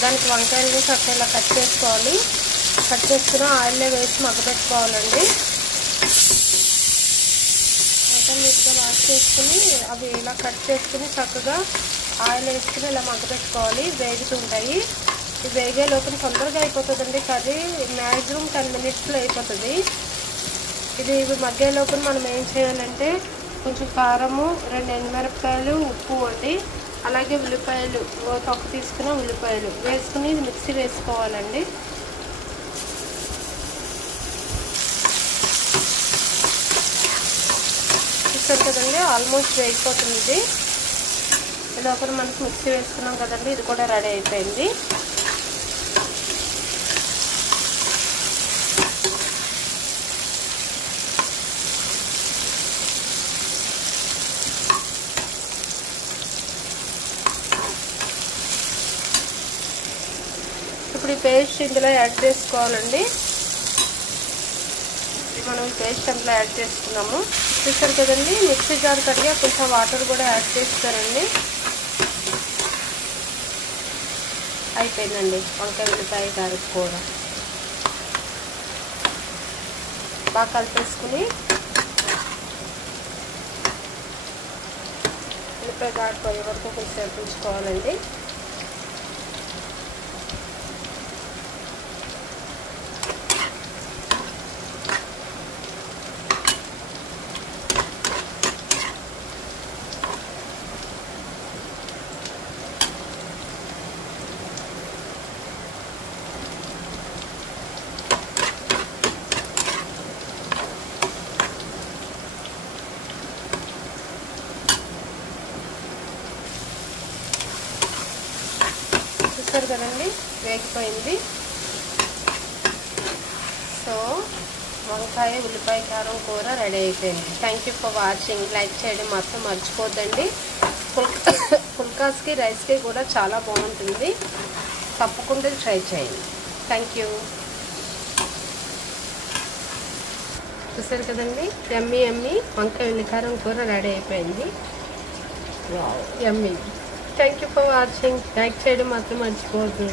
దానికి వంకాయలని చక్కగా ఇలా కట్ చేసుకోవాలి. కట్ చేసుకుని ఆయిల్లో వేసి మగ్గబెట్టుకోవాలండి. నీట్గా వాష్ చేసుకుని అవి ఇలా కట్ చేసుకుని చక్కగా ఆయిల్ వేసుకుని ఇలా మగ్గబెట్టుకోవాలి. వేగుతుంటాయి. ఇది వేగే లోపల తొందరగా అయిపోతుందండి కర్రీ. మ్యాక్సిమం 10 minutesలో అయిపోతుంది. ఇది మగ్గే లోపల మనం ఏం చేయాలంటే కొంచెం కారము, 2 ఎండుమిరపకాయలు, ఉప్పు అండి, అలాగే ఉల్లిపాయలు, తొక్క తీసుకున్న ఉల్లిపాయలు వేసుకుని ఇది మిక్సీ వేసుకోవాలండి. చూసారు కదండి, ఆల్మోస్ట్ వేగిపోతుంది. ఇది లోపల మనకి మిక్సీ వేసుకున్నాం కదండి, ఇది కూడా రెడీ అయిపోయింది. ఇప్పుడు ఈ పేస్ట్ ఇందులో యాడ్ చేసుకోవాలండి. మనం ఈ పేస్ట్ అందులో యాడ్ చేసుకున్నాము. చూసారు కదండి, మిక్సీ జార్ కడిగా కొంచెం వాటర్ కూడా యాడ్ చేస్తారండి. అయిపోయిందండి వంకాయ ఉల్లిపాయ కారం కూర. బాగా కలిపేసుకుని ఉల్లిపాయ కాడిపోయే వరకు కొంచెం ఉంచుకోవాలండి. చూసారు కదండి, వేగిపోయింది. సో వంకాయ ఉల్లిపాయ కారం కూర రెడీ అయిపోయింది. Thank you for watching. Like చేయడం మాత్రం మర్చిపోద్దండి. పుల్కాస్కి రైస్కి కూడా చాలా బాగుంటుంది. తప్పకుండా ట్రై చేయండి. Thank you. చూసారు కదండి, యమ్మీ యమ్మీ వంకాయ ఉల్లి కారం కూర రెడీ అయిపోయింది. Wow, yummy. Thank you for watching. Like చేయడం మాత్రం మర్చిపోవద్దు.